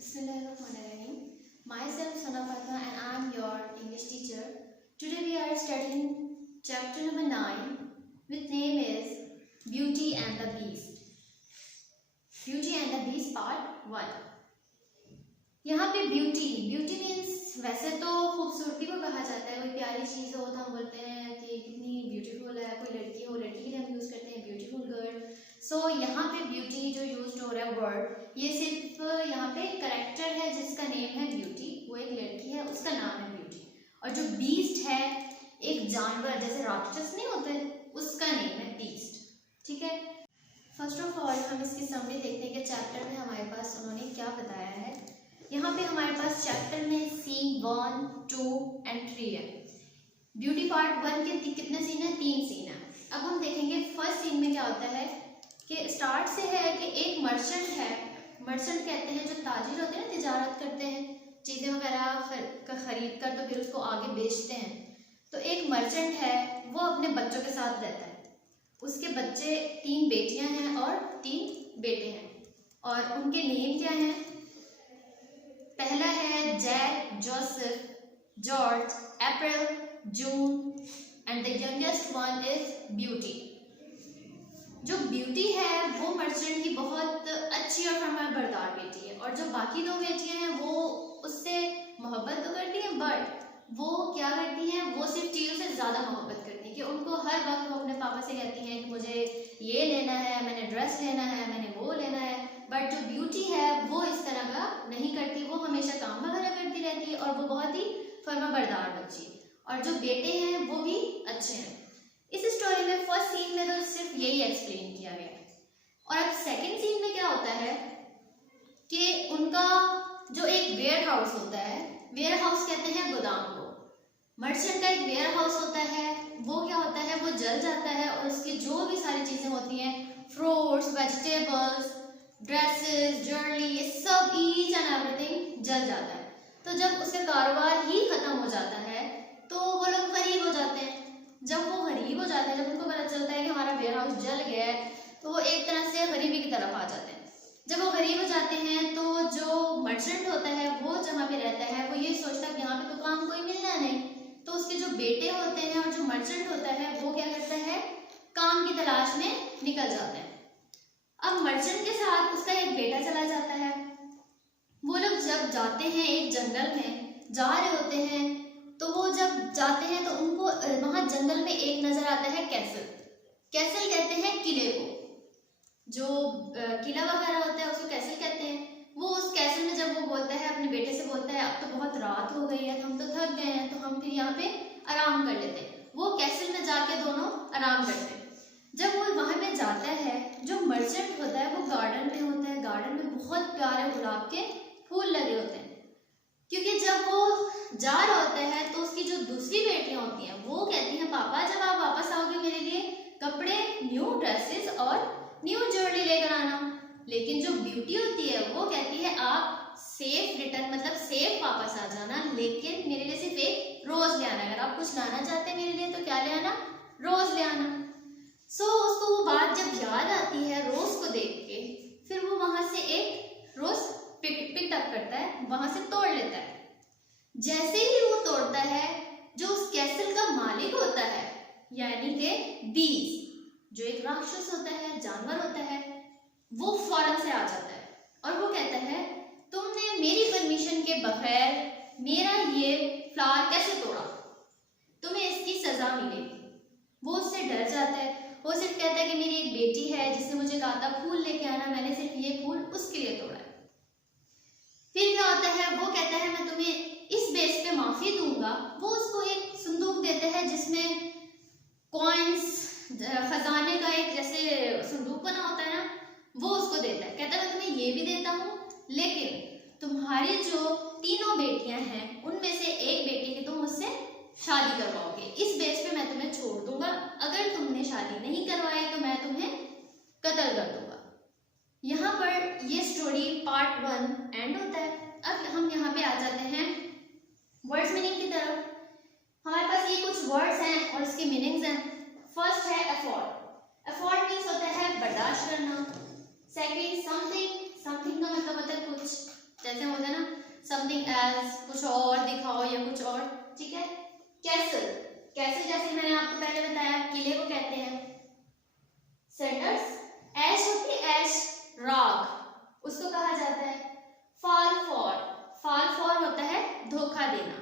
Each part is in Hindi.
Bismillahirrahmanirrahim. Myself Sana Fatma and I am your English teacher. Today we are studying chapter number 9 with name is Beauty and the Beast. Beauty and the Beast part 1. यहाँ पे ब्यूटी मीन्स वैसे तो खूबसूरती को कहा जाता है, कोई प्यारी चीज़ हो तो हम बोलते हैं कि कितनी ब्यूटीफुल है, कोई लड़की हो, लड़की के लिए हम यूज़ करते हैं ब्यूटीफुल गर्ल. सो यहाँ पे ब्यूटी जो यूज हो रहा है वर्ड, ये सिर्फ यहाँ पे करेक्टर है जिसका नेम है ब्यूटी, वो एक लड़की है उसका नाम है ब्यूटी. और जो बीस्ट है एक जानवर जैसे राक्षस नहीं होते, उसका नेम है बीस्ट. ठीक है. फर्स्ट ऑफ ऑल हम इसकी समरी देखते हैं कि चैप्टर में हमारे पास उन्होंने क्या बताया है. यहाँ पे हमारे पास चैप्टर में सीन 1, 2 एंड 3 है. ब्यूटी पार्ट 1 के कितने सीन है? 3 सीन है. अब हम देखेंगे फर्स्ट सीन में क्या होता है कि स्टार्ट से है कि एक मर्चेंट है. मर्चेंट कहते हैं जो ताजिर होते हैं ना, तिजारत करते हैं, चीज़ें वगैरह खरीद कर तो फिर उसको आगे बेचते हैं. तो एक मर्चेंट है, वो अपने बच्चों के साथ रहता है. उसके बच्चे 3 बेटियां हैं और 3 बेटे हैं. और उनके नेम क्या हैं? पहला है Jack, Joseph, George, April, June and the youngest one is Beauty. जो ब्यूटी है वो मर्चेंट की बहुत अच्छी और फरमाबरदार बेटी है, और जो बाकी 2 बेटियां हैं वो उससे मोहब्बत तो करती हैं, बट वो क्या करती हैं, वो सिर्फ चीज़ों से ज़्यादा मोहब्बत करती हैं कि उनको हर वक्त वो अपने पापा से कहती हैं कि मुझे ये लेना है, मैंने ड्रेस लेना है, मैंने वो लेना है. बट जो ब्यूटी है वो इस तरह का नहीं करती, वो हमेशा काम वगैरह करती रहती है और वो बहुत ही फरमाबरदार बच्ची. और जो बेटे हैं वो भी अच्छे हैं. इस स्टोरी में फर्स्ट सीन में तो सिर्फ यही एक्सप्लेन किया गया है. और अब सेकंड सीन में क्या होता है कि उनका जो एक वेयर हाउस होता है, वेयर हाउस कहते हैं गोदाम को. मर्चेंट का एक वेयर हाउस होता है, वो क्या होता है, वो जल जाता है और उसकी जो भी सारी चीज़ें होती हैं, फ्रूट्स, वेजिटेबल्स, ड्रेसेस, ज्वेलरी, ये सब ईच एंड एवरीथिंग जल जाता है. तो जब उसका कारोबार ही खत्म हो जाता है तो वो लोग गरीब हो जाते हैं. जब वो गरीब हो जाते हैं, जब उनको पता चलता है कि हमारा वेयर हाउस जल गया है, तो वो एक तरह से गरीबी की तरफ आ जाते हैं. जब वो गरीब हो जाते हैं तो जो मर्चेंट होता है वो जहाँ पे रहता है वो ये सोचता है कि यहाँ पे तो काम कोई मिलना नहीं. तो उसके जो बेटे होते हैं और जो मर्चेंट होता है वो क्या करता है, काम की तलाश में निकल जाता है. अब मर्चेंट के साथ उसका एक बेटा चला जाता है. वो लोग जब जाते हैं एक जंगल में जा रहे होते हैं, तो वो जब जाते हैं तो उनको वहाँ जंगल में एक नजर आता है कैसल. कैसल कहते हैं किले को, जो किला वगैरह होता है उसको कैसल कहते हैं. वो उस कैसल में जब वो बोलता है, अपने बेटे से बोलता है अब तो बहुत रात हो गई है, हम तो थक गए हैं, तो हम फिर यहाँ पे आराम कर लेते हैं. वो कैसल में जाके दोनों आराम करते हैं. जब वो वहाँ पे जाता है, जो मर्चेंट होता है वो गार्डन में होता है. गार्डन में बहुत प्यारे गुलाब के फूल लगे होते हैं. क्योंकि जब वो जा रहा होता है तो उसकी जो दूसरी बेटियां होती हैं वो कहती हैं पापा जब आप वापस आओगे मेरे लिए कपड़े, न्यू ड्रेसेस और न्यू ज्वेलरी लेकर आना. लेकिन जो ब्यूटी होती है वो कहती है आप सेफ रिटर्न, मतलब सेफ वापस आ जाना, लेकिन मेरे लिए सिर्फ एक रोज ले आना. अगर आप कुछ लाना चाहते हैं मेरे लिए तो क्या ले आना, रोज ले आना. सो उसको वो बात जब याद आती है रोज को देख के, फिर वो वहां से एक रोज पिक अप करता है, वहां से तोड़ लेता है. जैसे ही वो तोड़ता है, जो उस कैसल का मालिक होता है यानी कि बीस्ट, जो एक राक्षस होता है, जानवर होता है, वो फौरन से आ जाता है और वो कहता है तुमने मेरी परमिशन के बगैर मेरा ये फ्लावर कैसे तोड़ा, तुम्हें इसकी सजा मिलेगी. वो उससे डर जाता है. वो सिर्फ कहता है कि मेरी एक बेटी है जिसने मुझे कहा था फूल लेके आना, मैंने सिर्फ ये फूल उसके लिए तोड़ा है. फिर क्या होता है, वो कहता है मैं तुम्हें इस बेस पे माफी दूंगा. वो उसको एक संदूक देते हैं जिसमें कॉइन्स, खजाने का एक जैसे संदूक बना होता है ना, वो उसको देता है. कहता है मैं तुम्हें ये भी देता हूँ, लेकिन तुम्हारी जो 3 बेटियां हैं उनमें से एक बेटी की तुम मुझसे शादी करवाओगे. इस बेस पे मैं तुम्हें छोड़ दूंगा. अगर तुमने शादी नहीं करवाई तो मैं तुम्हें कत्ल कर दूंगा. यहाँ पर ये स्टोरी पार्ट 1 एंड होता है. अब हम यहाँ पे आ जाते हैं वर्ड्स मीनिंग की तरफ. हमारे पास ये कुछ वर्ड्स हैं और इसके मीनिंग्स हैं. फर्स्ट है अफोर्ड. अफोर्ड मीन्स होता है बर्दाश्त करना. सेकंड समथिंग, समथिंग का मतलब होता है कुछ, जैसे समथिंग एल्स, कुछ और दिखाओ या कुछ और, ठीक है। कैसल, कैसल जैसे मैंने आपको पहले बताया किले को कहते हैं। सेंडर्स, ऐश होती है ऐश, राग, उसको कहा जाता है। फॉल फॉर होता है धोखा देना।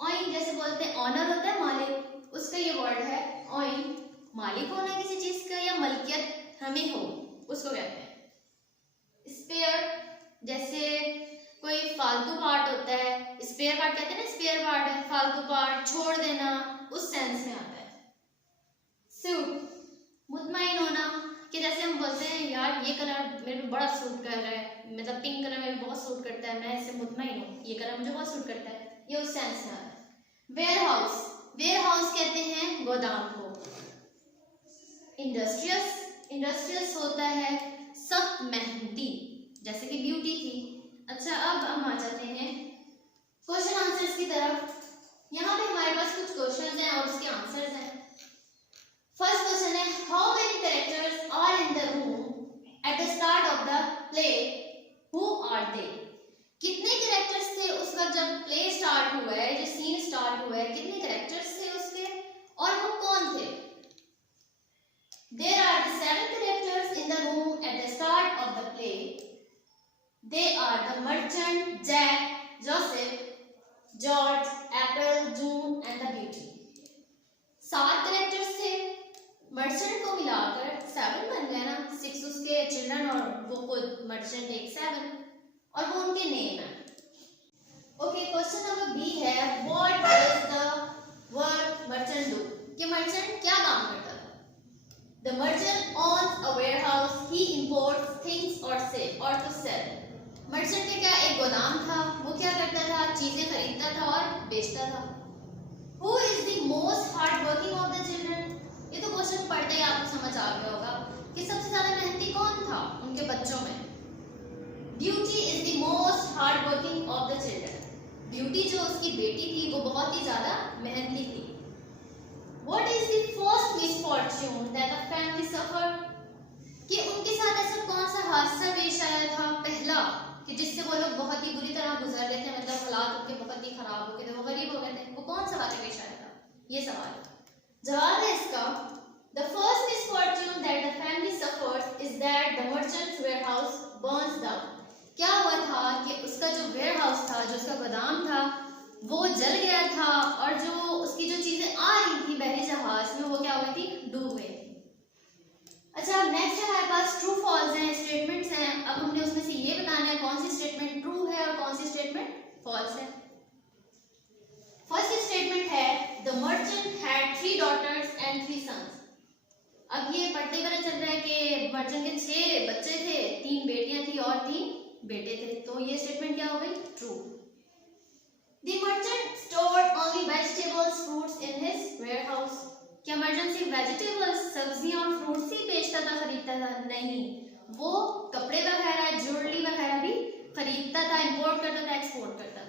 ऑइन जैसे बोलते हैं ऑनर होता है मालिक, उसका ये वर्ड है ऑइन। मालिक होना किसी चीज का या मलकियत हमें हो, उसको कहते हैं। स्पेयर, जैसे कोई फालतू पार्ट होता है, स्पेयर पार्ट कहते हैं ना, स्पेयर पार्ट है फालतू पार्ट, छोड़ देना, उस सेंस में आता है। सूट, मुतमईन होना, कि जैसे हम बोलते हैं यार ये कलर मेरे पे बड़ा सूट कर रहा है, मतलब पिंक कलर मेरे पे बहुत सूट करता है, मैं इससे मुतमईन हूँ, ये कलर मुझे बहुत सूट करता है, ये उस सेंस में आता है। वेयरहाउस कहते हैं गोदाम को। इंडस्ट्रियस होता है सख्त मेहनती, जैसे कि ब्यूटी थी। अच्छा, अब हम आ जाते हैं क्वेश्चन आंसर्स की तरफ। यहाँ पे हमारे पास कुछ क्वेश्चंस हैं और उसके आंसर्स हैं। फर्स्ट क्वेश्चन है, how many characters are in the room at the start of the play, who are they? कितने कैरेक्टर्स थे उसका जब प्ले स्टार्ट हुआ है, जो सीन स्टार्ट हुआ है, कितने कैरेक्टर्स थे उसके और वो कौन थे? There are the 7 characters in the room at the start of the play. They are the merchant, Jack, Joseph, George, April, June and the beauty. 7 characters थे, मर्चेंट को मिलाकर 7 बन गया ना, 6 उसके चिल्ड्रन और वो खुद मर्चेंट एक 7, और वो उनके नेम है। ओके, क्वेश्चन नंबर बी है, what does the work merchant do? कि मर्चेंट क्या काम करता था? The merchant owns a warehouse, he imports things और टू सेल। मर्चेंट के क्या एक गोदाम था, वो क्या करता था, चीजें खरीदता था और बेचता था। Who is the most hard working of the children? ये तो क्वेश्चन पढ़ते ही आपको समझ आ गया होगा कि सबसे ज्यादा मेहनती कौन था उनके बच्चों में। Beauty is the most hard working of the children. Beauty जो उसकी बेटी थी वो बहुत ही ज्यादा मेहनती थी। What is the first misfortune that the family suffered? कि उनके साथ ऐसा कौन सा हादसा पेश आया था पहला, कि जिससे वो लोग बहुत ही बुरी तरह गुजर रहे थे, मतलब हालात उनके बहुत ही खराब हो गए थे, वो गरीब हो गए थे, वो कौन सा वाक़या पेश आया था? ये सवाल है। जवाब है इसका, the first misfortune that the family suffered is that the merchant's warehouse burns down. क्या हुआ था कि उसका जो वेयरहाउस था, जो उसका गोदाम था, वो जल गया था और जो उसकी जो चीजें आ रही थी बहरी जहाज में, वो क्या हुई थी, डूब गई थी। अच्छा, नेक्स्ट हमारे पास ट्रू फॉल्स हैं, स्टेटमेंट्स हैं। अब हमने उसमें से ये बताना है कौन सी स्टेटमेंट ट्रू है और कौन सी स्टेटमेंट फॉल्स है। फर्स्ट स्टेटमेंट है, the merchant had 3 daughters and 3 sons. अब ये पढ़ते ही पता चल रहा है कि मर्चेंट के 6 बच्चे थे, 3 बेटियां थी और 3 बेटे थे, तो ये स्टेटमेंट क्या हो गई, true. The merchant stored only vegetables, fruits in his warehouse. क्या मर्चेंट सिर्फ वेजिटेबल्स, सब्जियां और फ्रूट्स ही बेचता था, खरीदता था? नहीं, वो कपड़े वगैरह, ज्वेलरी वगैरह भी खरीदता था, इंपोर्ट करता था, एक्सपोर्ट करता था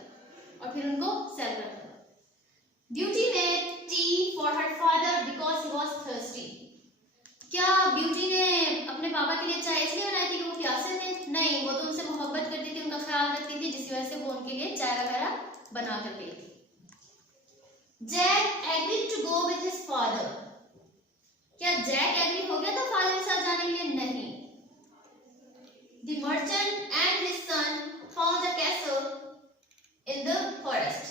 और फिर उनको सेल करता था। Beauty made tea for her father because he was thirsty. क्या ब्यूटी ने अपने पापा के लिए चाय इसलिए बनाई थी कि वो प्यासे थे? नहीं, वो तो उनसे मोहब्बत करती थी, उनका ख्याल रखती थी, जिसकी वजह से वो उनके लिए चाय वगैरह बना कर दी थी। Jack agreed to go with his father. क्या जैक एग्री हो गया था फादर के साथ जाने के लिए? नहीं। The merchant and his son found a castle in the forest.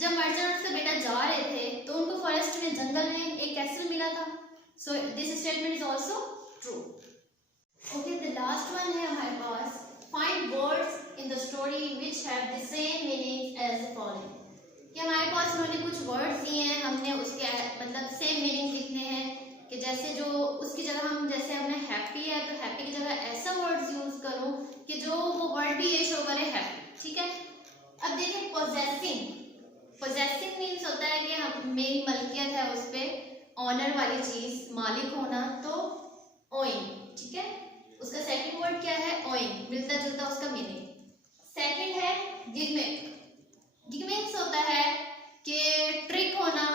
जब मर्चेंट और उसका बेटा जा रहे थे तो उनको फॉरेस्ट में, जंगल में एक कैसल मिला था। So this statement is also true. Okay, the last one है हमारे पास, find words in the story which have the same meanings as the following. कि हमारे पास उन्होंने कुछ वर्ड्स दिए हैं, हमने उसके मतलब सेम मीनिंग लिखने हैं। कि जैसे जो उसकी जगह हम, जैसे हमने हैप्पी है तो हैप्पी की जगह ऐसा वर्ड्स यूज करूं कि जो वो वर्ड भी ये शो करे हैप्पी, ठीक है। अब देखिए, पोजेसिंग मीन्स होता है कि हम, मेरी मलकियत है उस पर, ऑनर वाली चीज, मालिक होना, तो ओइंग, ठीक है। उसका सेकंड वर्ड क्या है, ओइंग, मिलता जुलता उसका मीनिंग। सेकंड है गिगमिंग। गिगमिंग्स होता है कि ट्रिक होना,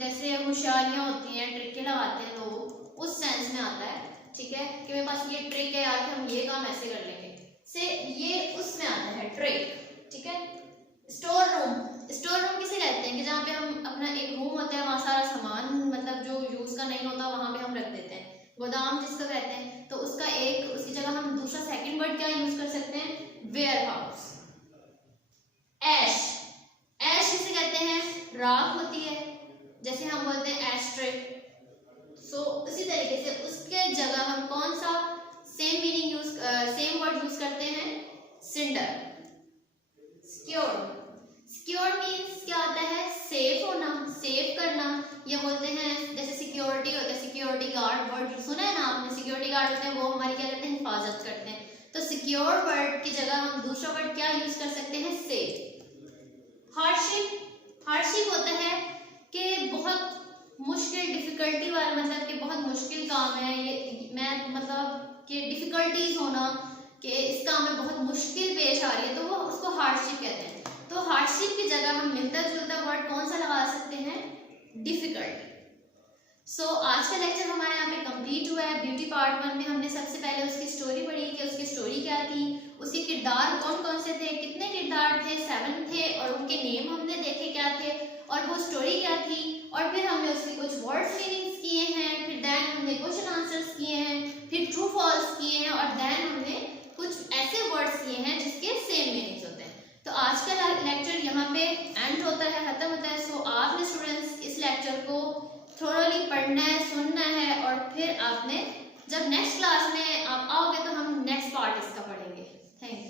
जैसे होशियारियां होती हैं, ट्रिक लगाते हैं लोग, उस सेंस में आता है ठीक है, कि मेरे पास ये ट्रिक है यार कि हम ये काम ऐसे कर लेंगे, से ये उसमें आता है ट्रिक। ठीक है, स्टोर रूम किसे कहते हैं कि जहाँ पे हम अपना एक रूम होता है, वहाँ सारा सामान मतलब जो यूज का नहीं होता वहाँ पे हम रख देते हैं, गोदाम जिसको कहते हैं। तो उसका एक उसकी जगह हम दूसरा सेकंड वर्ड क्या यूज कर सकते हैं, वेयर हाउस। ऐश किसे कहते हैं, राख होती है, जैसे हम बोलते हैं एस्ट्रे। सो उसी तरीके से उसके जगह हम कौन सा सेम वर्ड यूज करते हैं, सिंडर। सिक्योर मीन्स क्या होता है, सेफ होना, सेव करना। ये बोलते हैं जैसे सिक्योरिटी होता है, सिक्योरिटी गार्ड वर्ड सुना है ना आपने, सिक्योरिटी गार्ड होते हैं वो हमारी क्या करते हैं, हिफाजत करते हैं। तो सिक्योर वर्ड की जगह हम दूसरा वर्ड क्या यूज कर सकते हैं, सेफ। हार्डशिप होता है कि बहुत मुश्किल, डिफिकल्टी वाला, मतलब कि बहुत मुश्किल काम है ये, मैं मतलब कि डिफिकल्टीज होना, कि इस काम में बहुत मुश्किल पेश आ रही है, तो वो उसको हार्डशिप कहते हैं। तो हार्डशिप की जगह हम मिलता जुलता वर्ड कौन सा लगा सकते हैं, डिफिकल्टी। सो आज का लेक्चर हमारे यहाँ पे कंप्लीट हुआ है। ब्यूटी पार्ट 1 में हमने सबसे पहले उसकी स्टोरी पढ़ी कि उसकी स्टोरी क्या थी, उसके किरदार कौन कौन से थे, कितने किरदार थे, 7 थे, और उनके नेम हमने देखे क्या थे, और वो स्टोरी क्या थी, और फिर हमने उसके कुछ वर्ड्स मीनिंग्स किए हैं, फिर देन हमने क्वेश्चन आंसर्स किए हैं, फिर ट्रू फॉल्स किए हैं, और देन हमने कुछ ऐसे वर्ड्स किए हैं जिसके सेम मीनिंग्स होते हैं। तो आज का लेक्चर यहाँ पे एंड होता है, खत्म होता है। सो आपने स्टूडेंट्स इस लेक्चर को थोरोली पढ़ना है, सुनना है, और फिर आपने जब नेक्स्ट क्लास में आप आओगे तो हम नेक्स्ट पार्ट इसका पढ़ेंगे। Thank you.